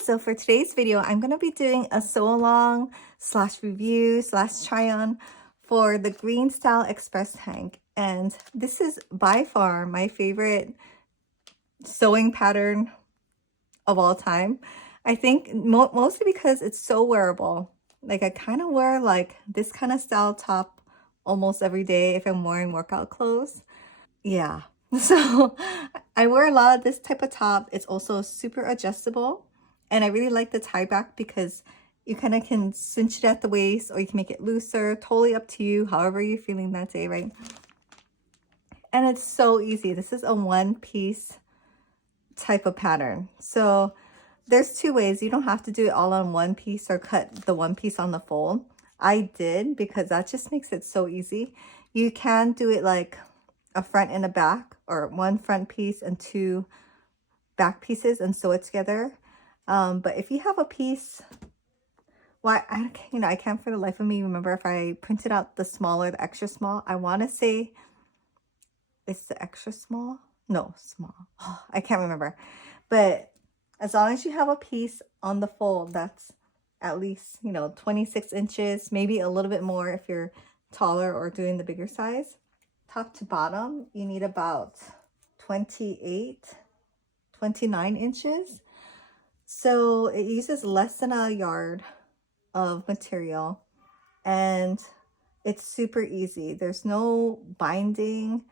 So for today's video, I'm going to be doing a sew along slash review slash try on for the green style Xpress tank. And this is by far my favorite sewing pattern of all time. I think mostly because it's so wearable. Like I kind of wear like this kind of style top almost every day if I'm wearing workout clothes. Yeah. So I wear a lot of this type of top. It's also super adjustable. And I really like the tie back because you kind of can cinch it at the waist or you can make it looser. Totally up to you, however you're feeling that day, right? And it's so easy. This is a one piece type of pattern. So there's two ways. You don't have to do it all on one piece or cut the one piece on the fold. I did because that just makes it so easy. You can do it like a front and a back, or one front piece and two back pieces and sew it together. But if you have a piece, well, I can't for the life of me remember if I printed out the smaller, the extra small. I want to say it's the extra small. No, small. Oh, I can't remember. But as long as you have a piece on the fold that's at least, 26 inches, maybe a little bit more if you're taller or doing the bigger size. Top to bottom, you need about 28, 29 inches. So it uses less than a yard of material and it's super easy. There's no binding.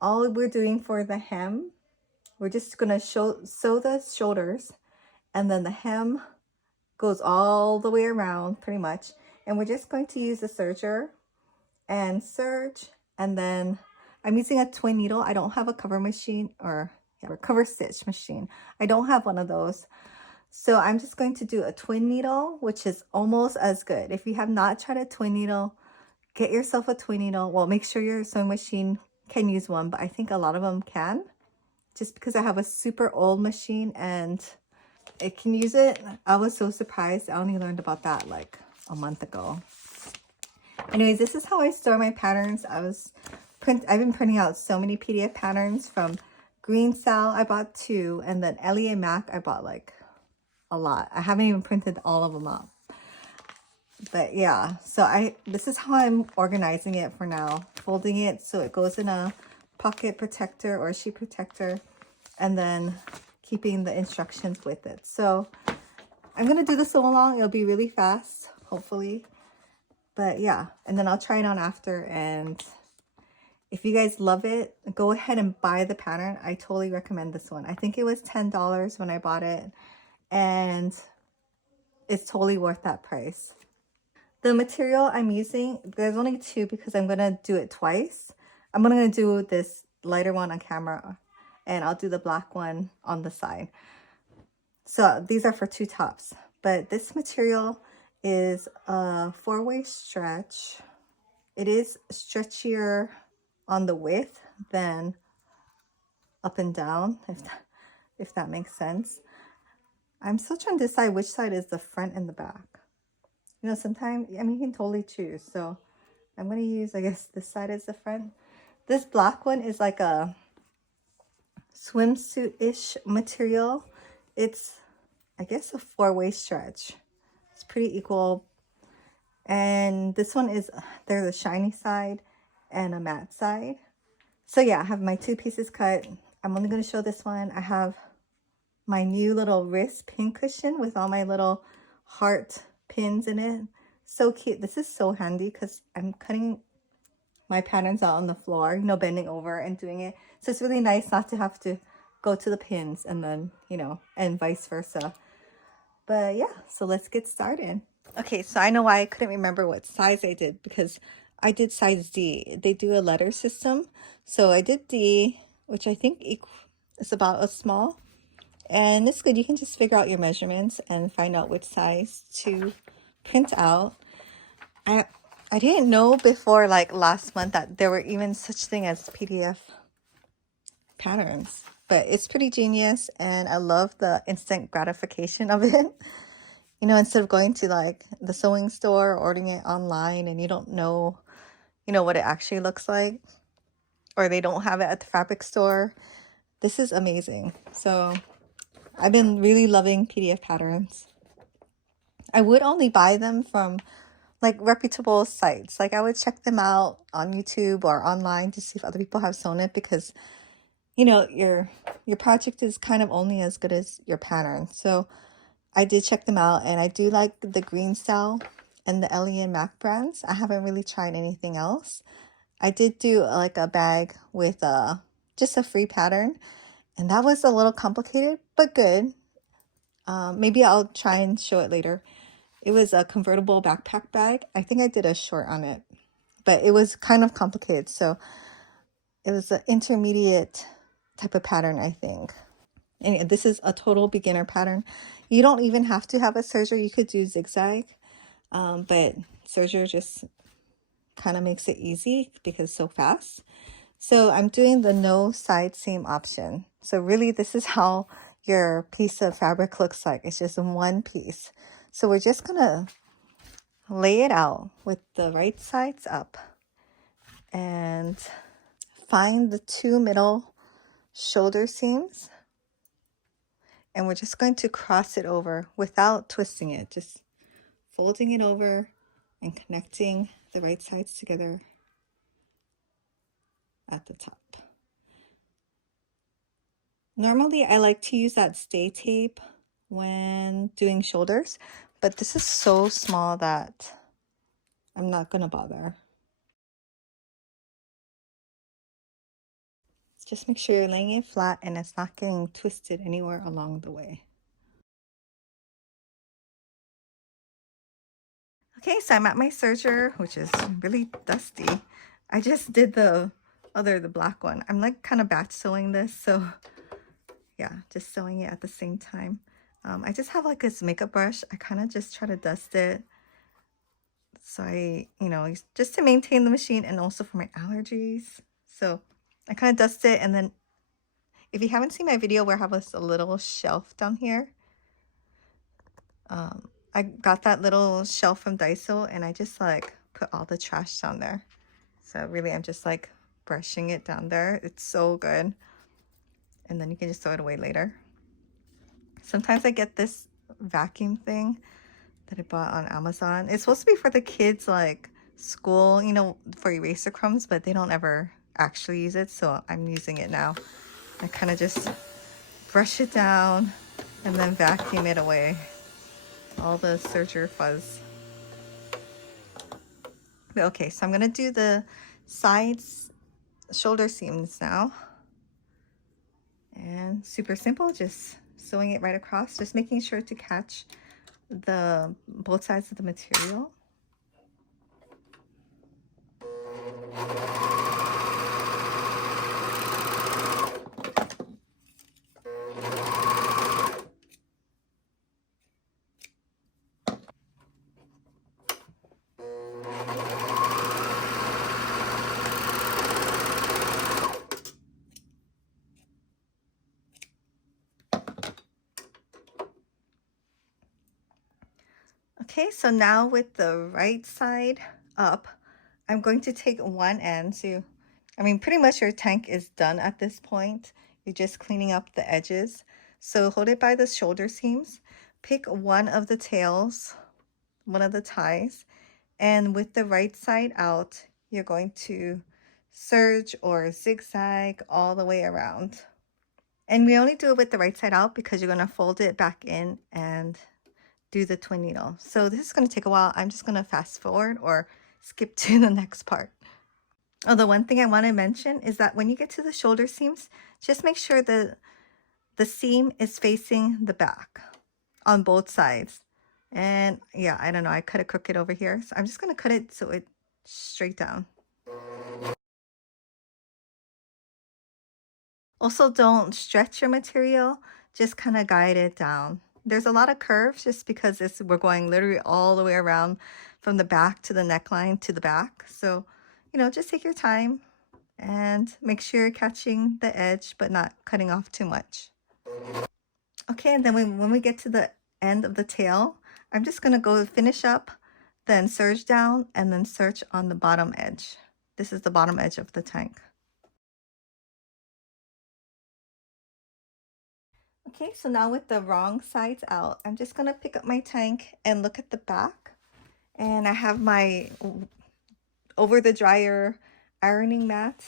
All we're doing for the hem, we're just gonna sew the shoulders, and then the hem goes all the way around pretty much. And we're just going to use the serger and serge. And then I'm using a twin needle. I don't have a cover machine or cover stitch machine. I don't have one of those. So I'm just going to do a twin needle, which is almost as good. If you have not tried a twin needle, get yourself a twin needle. Well, make sure your sewing machine can use one, but I think a lot of them can. Just because I have a super old machine and it can use it. I was so surprised. I only learned about that like a month ago. Anyways, this is how I store my patterns. I've been printing out so many PDF patterns from Green Style. I bought 2, and then Ellie and Mac I bought like a lot. I haven't even printed all of them out. But yeah, so this is how I'm organizing it for now. Folding it so it goes in a pocket protector or a sheet protector, and then keeping the instructions with it. So I'm gonna do the sew along. It'll be really fast, hopefully. But yeah, and then I'll try it on after. And if you guys love it, go ahead and buy the pattern. I totally recommend this one. I think it was $10 when I bought it, and it's totally worth that price. The material I'm using, there's only 2 because I'm gonna do it twice. I'm gonna do this lighter one on camera, and I'll do the black one on the side. So these are for 2 tops, but this material is a 4-way stretch. It is stretchier on the width than up and down, if that makes sense. I'm still trying to decide which side is the front and the back. Sometimes, you can totally choose. So I'm going to use, I guess, this side is the front. This black one is like a swimsuit-ish material. It's, I guess, a 4-way stretch. It's pretty equal. And this one is, there's a shiny side and a matte side. So yeah, I have my 2 pieces cut. I'm only going to show this one. I have my new little wrist pin cushion with all my little heart pins in it. So cute. This is so handy because I'm cutting my patterns out on the floor, bending over and doing it. So it's really nice not to have to go to the pins and then, and vice versa. But yeah, so let's get started. Okay, so I know why I couldn't remember what size I did, because I did size D. They do a letter system. So I did D, which I think is about a small. And it's good. You can just figure out your measurements and find out which size to print out. I didn't know before like last month that there were even such thing as PDF patterns. But it's pretty genius, and I love the instant gratification of it. Instead of going to like the sewing store, ordering it online, and you don't know, what it actually looks like, or they don't have it at the fabric store. This is amazing. So I've been really loving PDF patterns. I would only buy them from like reputable sites. Like I would check them out on YouTube or online to see if other people have sewn it, because you know your project is kind of only as good as your pattern. So I did check them out, and I do like the Green Style and the Ellie and Mac brands. I haven't really tried anything else. I did do like a bag with just a free pattern, and that was a little complicated but good. Maybe I'll try and show it later. It was a convertible backpack bag. I think I did a short on it, but it was kind of complicated. So it was an intermediate type of pattern, I think. And this is a total beginner pattern. You don't even have to have a serger. You could do zigzag, but serger just kind of makes it easy because it's so fast. So I'm doing the no side seam option. So really this is how your piece of fabric looks like. It's just one piece. So we're just gonna lay it out with the right sides up and find the two middle shoulder seams. And we're just going to cross it over without twisting it, just folding it over and connecting the right sides together at the top. Normally, I like to use that stay tape when doing shoulders, but this is so small that I'm not gonna bother. Just make sure you're laying it flat and it's not getting twisted anywhere along the way. Okay, so I'm at my serger, which is really dusty. I just did the black one. I'm like kind of batch sewing this, so yeah, just sewing it at the same time. I just have like this makeup brush. I kind of just try to dust it. So just to maintain the machine and also for my allergies. So I kind of dust it, and then if you haven't seen my video where I have a little shelf down here, I got that little shelf from Daiso, and I just like put all the trash down there. So really I'm just like brushing it down there. It's so good. And then you can just throw it away later. Sometimes I get this vacuum thing that I bought on Amazon. It's supposed to be for the kids, like school, for eraser crumbs, but they don't ever actually use it. So I'm using it now. I kind of just brush it down and then vacuum it away. All the serger fuzz. Okay, so I'm gonna do the sides shoulder seams now. And super simple, just sewing it right across, just making sure to catch the both sides of the material. Okay, so now with the right side up, I'm going to take one end. So, pretty much your tank is done at this point. You're just cleaning up the edges. So hold it by the shoulder seams. Pick one of the tails, one of the ties, and with the right side out, you're going to serge or zigzag all the way around. And we only do it with the right side out because you're going to fold it back in and do the twin needle. So this is going to take a while. I'm just going to fast forward or skip to the next part. Oh, the one thing I want to mention is that when you get to the shoulder seams, just make sure the seam is facing the back on both sides. And yeah, I don't know, I cut it crooked over here. So I'm just going to cut it so it's straight down. Also, don't stretch your material, just kind of guide it down. There's a lot of curves just because we're going literally all the way around from the back to the neckline to the back. So, just take your time and make sure you're catching the edge but not cutting off too much. Okay, and then when we get to the end of the tail, I'm just going to go finish up, then serge down, and then serge on the bottom edge. This is the bottom edge of the tank. Okay, so now with the wrong sides out, I'm just gonna pick up my tank and look at the back. And I have my over the dryer ironing mat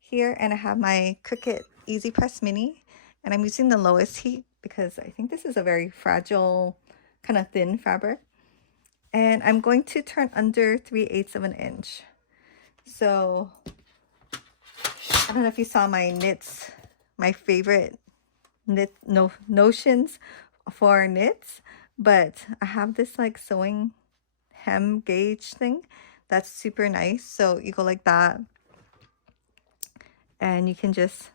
here, and I have my Cricut Easy Press Mini, and I'm using the lowest heat because I think this is a very fragile, kind of thin fabric. And I'm going to turn under 3/8 of an inch. So I don't know if you saw my knits, my favorite knit notions for knits, but I have this like sewing hem gauge thing that's super nice. So you go like that and you can just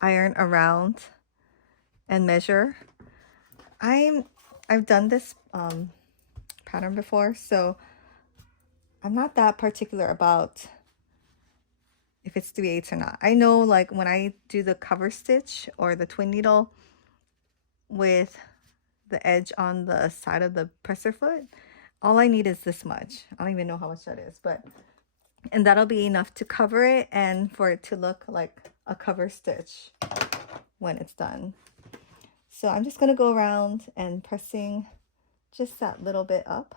iron around and measure. I've done this pattern before, so I'm not that particular about if it's 3/8 or not. I know like when I do the cover stitch or the twin needle with the edge on the side of the presser foot, all I need is this much. I don't even know how much that is, but and that'll be enough to cover it and for it to look like a cover stitch when it's done. So I'm just going to go around and pressing just that little bit up.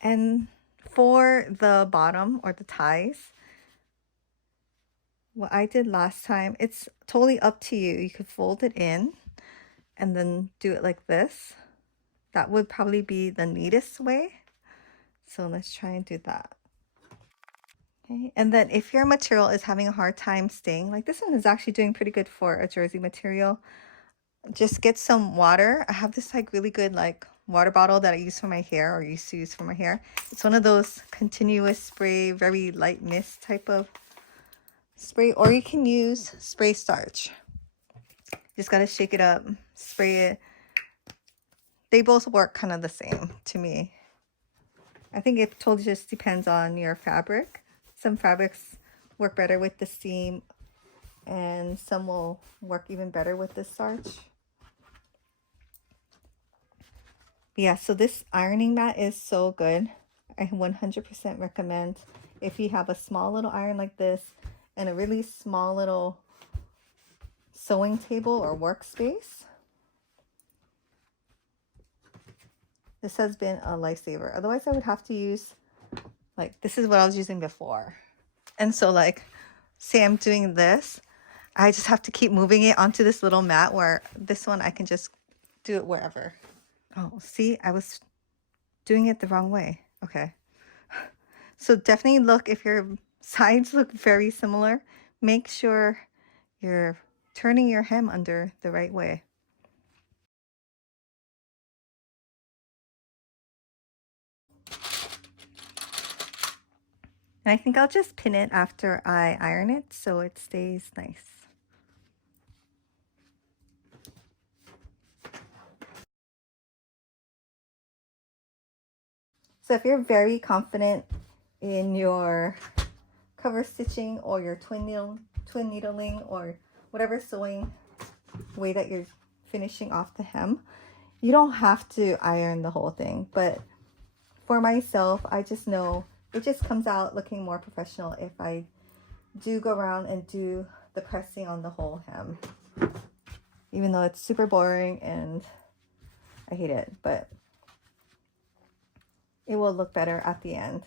And for the bottom or the ties, what I did last time, it's totally up to you. You could fold it in and then do it like this. That would probably be the neatest way. So let's try and do that. Okay, and then if your material is having a hard time staying, like this one is actually doing pretty good for a jersey material, just get some water. I have this like really good like water bottle that I use for my hair or used to use for my hair. It's one of those continuous spray, very light mist type of spray, or you can use spray starch. Just got to shake it up, spray it. They both work kind of the same to me. I think it totally just depends on your fabric. Some fabrics work better with the steam and some will work even better with the starch. Yeah, so this ironing mat is so good. I 100% recommend if you have a small little iron like this and a really small little sewing table or workspace. This has been a lifesaver. Otherwise, I would have to use, like, this is what I was using before. And so, like, say I'm doing this, I just have to keep moving it onto this little mat where this one I can just do it wherever. Oh, see, I was doing it the wrong way. Okay. So definitely look, if your sides look very similar, make sure you're turning your hem under the right way. And I think I'll just pin it after I iron it so it stays nice. So if you're very confident in your cover stitching or your twin needling or whatever sewing way that you're finishing off the hem, you don't have to iron the whole thing. But for myself, I just know it just comes out looking more professional if I do go around and do the pressing on the whole hem. Even though it's super boring and I hate it, but it will look better at the end.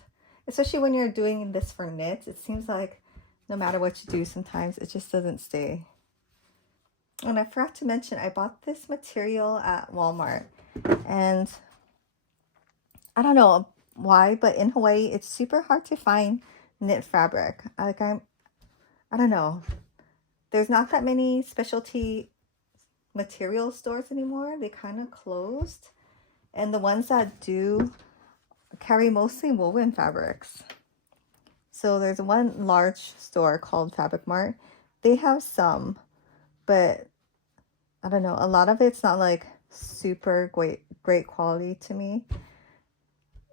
Especially when you're doing this for knits, it seems like no matter what you do, sometimes it just doesn't stay. And I forgot to mention, I bought this material at Walmart, and I don't know why, but in Hawaii, it's super hard to find knit fabric. I don't know. There's not that many specialty material stores anymore. They kind of closed. And the ones that do carry mostly woven fabrics. So there's one large store called Fabric Mart. They have some, but I don't know. A lot of it's not like super great quality to me.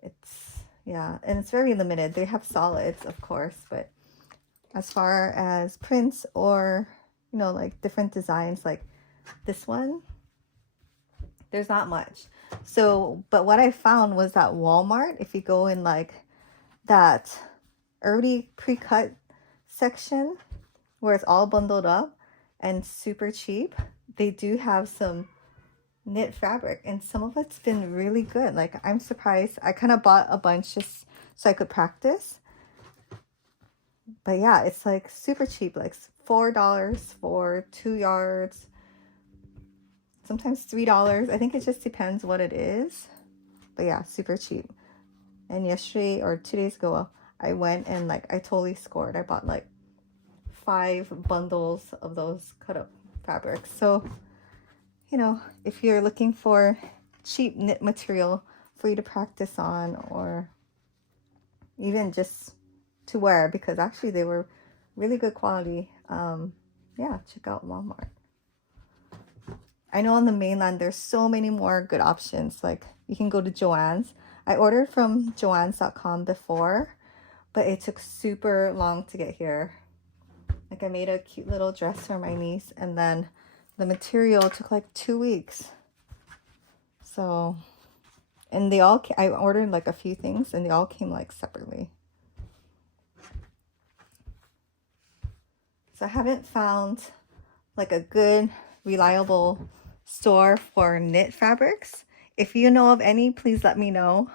It's, yeah, and it's very limited. They have solids, of course, but as far as prints or, you know, like different designs like this one, there's not much. So, but what I found was that Walmart, if you go in like that already pre-cut section, where it's all bundled up and super cheap, they do have some knit fabric, and some of it's been really good. Like, I'm surprised. I kind of bought a bunch just so I could practice. But yeah, it's like super cheap, like $4 for 2 yards, sometimes $3. I think it just depends what it is. But yeah, super cheap. And yesterday or 2 days ago, I went and like I totally scored. I bought like 5 bundles of those cut up fabrics. So, you know, if you're looking for cheap knit material for you to practice on, or even just to wear, because actually they were really good quality, yeah, check out Walmart. I know on the mainland there's so many more good options. Like, you can go to Joann's. I ordered from joanns.com before, but it took super long to get here. Like, I made a cute little dress for my niece, and then the material took like 2 weeks. So, and they all, I ordered like a few things and they all came like separately. So I haven't found like a good, reliable store for knit fabrics. If you know of any, please let me know.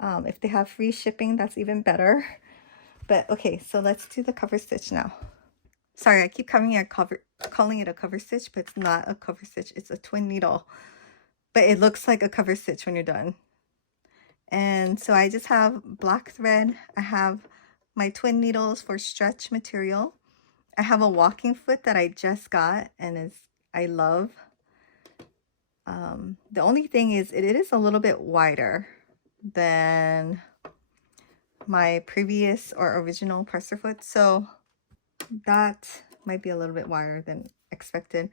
If they have free shipping, that's even better. But okay, so let's do the cover stitch now. Sorry, I keep calling it a cover stitch, but it's not a cover stitch. It's a twin needle. But it looks like a cover stitch when you're done. And so I just have black thread. I have my twin needles for stretch material. I have a walking foot that I just got and I love. The only thing is it is a little bit wider than my previous or original presser foot, so that might be a little bit wider than expected.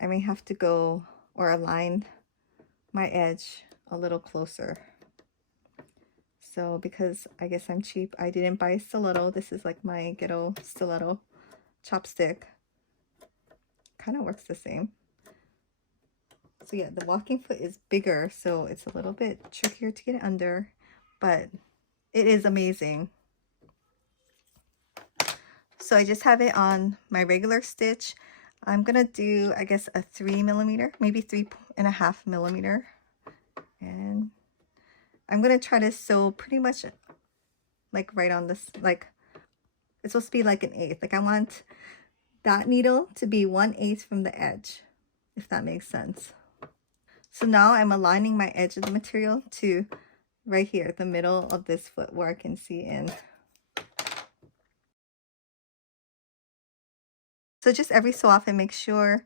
I may have to go or align my edge a little closer. So because I guess I'm cheap, I didn't buy a stiletto. This is like my ghetto stiletto chopstick. Kind of works the same. So yeah, the walking foot is bigger, so it's a little bit trickier to get it under, but it is amazing. So I just have it on my regular stitch. I'm gonna do, I guess, a 3mm, maybe 3.5mm, and I'm gonna try to sew pretty much like right on this, like it's supposed to be like an 1/8. Like, I want that needle to be 1/8 from the edge, if that makes sense. So now I'm aligning my edge of the material to right here, the middle of this foot where I can see in. So just every so often, make sure,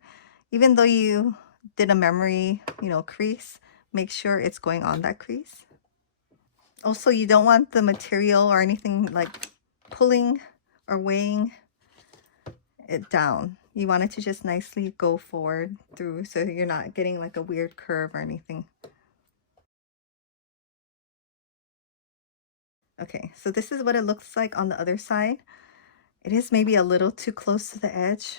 even though you did a memory, you know, crease, make sure it's going on that crease. Also, you don't want the material or anything like pulling or weighing it down. You want it to just nicely go forward through, so you're not getting like a weird curve or anything. Okay, so this is what it looks like on the other side. It is maybe a little too close to the edge.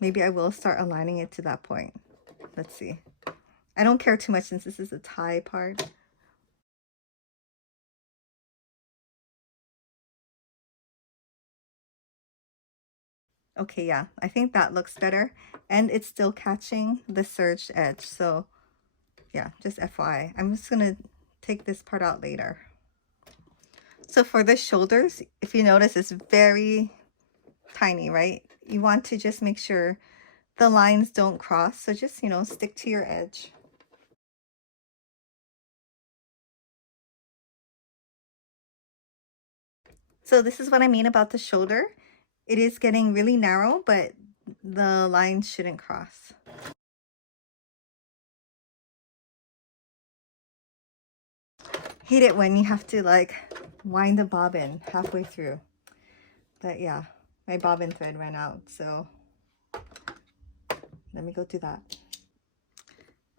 Maybe I will start aligning it to that point. Let's see. I don't care too much since this is a tie part. Okay, yeah, I think that looks better. And it's still catching the serged edge. So yeah, just FYI. I'm just gonna take this part out later. So for the shoulders, if you notice, it's very tiny, right? You want to just make sure the lines don't cross. So just, you know, stick to your edge. So this is what I mean about the shoulder. It is getting really narrow, but the line shouldn't cross. Hate it when you have to like wind the bobbin halfway through. But yeah, my bobbin thread ran out, so let me go do that.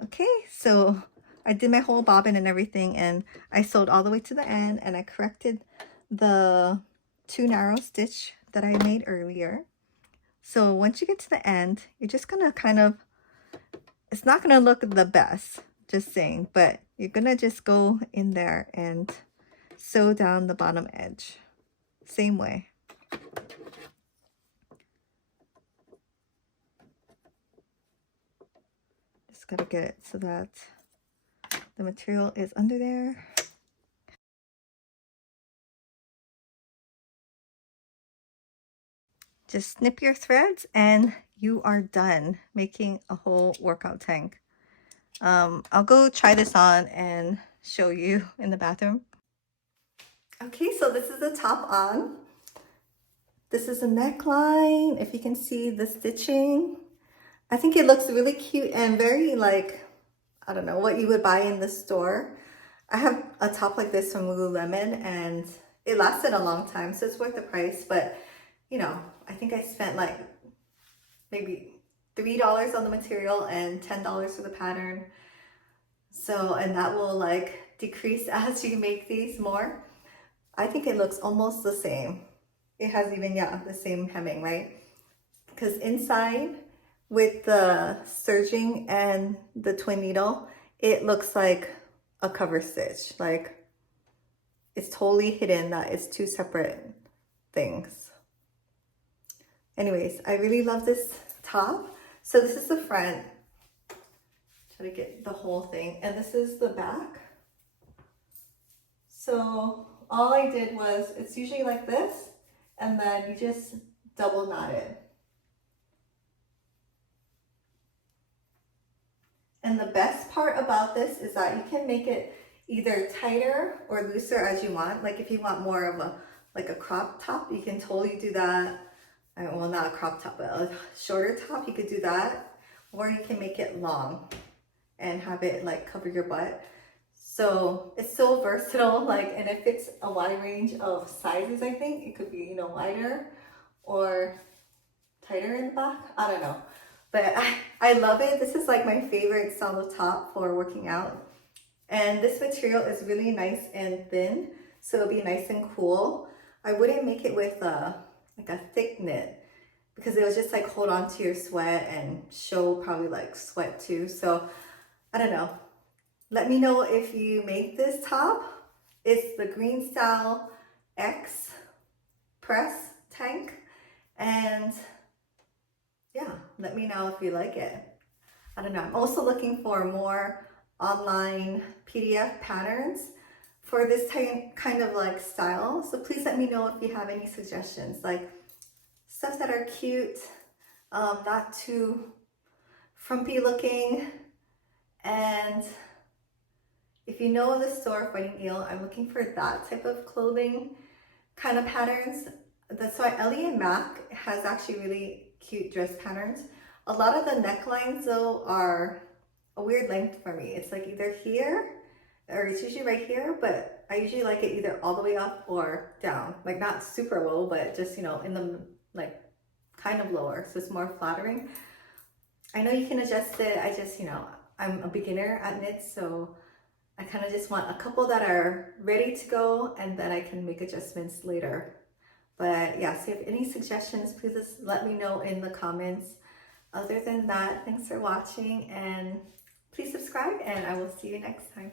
Okay, so I did my whole bobbin and everything, and I sewed all the way to the end, and I corrected the too narrow stitch that I made earlier. So once you get to the end, you're just gonna kind of, it's not gonna look the best, just saying, but you're gonna just go in there and sew down the bottom edge. same way. Just gotta get it so that the material is under there. Just snip your threads and you are done making a whole workout tank. I'll go try this on and show you in the bathroom. Okay, so this is the top on. This is a neckline. If you can see the stitching, I think it looks really cute and very like, I don't know, what you would buy in the store. I have a top like this from Lululemon and it lasted a long time, so it's worth the price. But you know, I think I spent like maybe $3 on the material and $10 for the pattern. So, and that will like decrease as you make these more. I think it looks almost the same. It has even, yeah, the same hemming, right? Because inside with the serging and the twin needle, it looks like a cover stitch. Like it's totally hidden that it's two separate things. Anyways, I really love this top. So this is the front. Try to get the whole thing. And this is the back. So all I did was, it's usually like this, and then you just double knot it. And the best part about this is that you can make it either tighter or looser as you want. Like if you want more of a, like a crop top, you can totally do that. Well, not a crop top, but a shorter top, you could do that. Or you can make it long and have it like cover your butt. So it's so versatile, like, and it fits a wide range of sizes. I think it could be, you know, wider or tighter in the back. I don't know, but I love it. This is like my favorite style of top for working out. And this material is really nice and thin, so it'll be nice and cool. I wouldn't make it with like a thick knit because it will just like hold on to your sweat and show probably like sweat too. So I don't know. Let me know if you make this top. It's the Green Style Xpress tank. And yeah, let me know if you like it. I don't know. I'm also looking for more online PDF patterns for this kind of like style. So please let me know if you have any suggestions, like stuff that are cute, not too frumpy looking. And if you know the store Fighting Eel, I'm looking for that type of clothing kind of patterns. That's why Ellie and Mac has actually really cute dress patterns. A lot of the necklines though are a weird length for me. It's like either here or it's usually right here, but I usually like it either all the way up or down. Like not super low, but just, you know, in the like kind of lower. So it's more flattering. I know you can adjust it. I just, you know, I'm a beginner at knits, so I kind of just want a couple that are ready to go and then I can make adjustments later. But yeah, so if you have any suggestions, please just let me know in the comments. Other than that, thanks for watching and please subscribe and I will see you next time.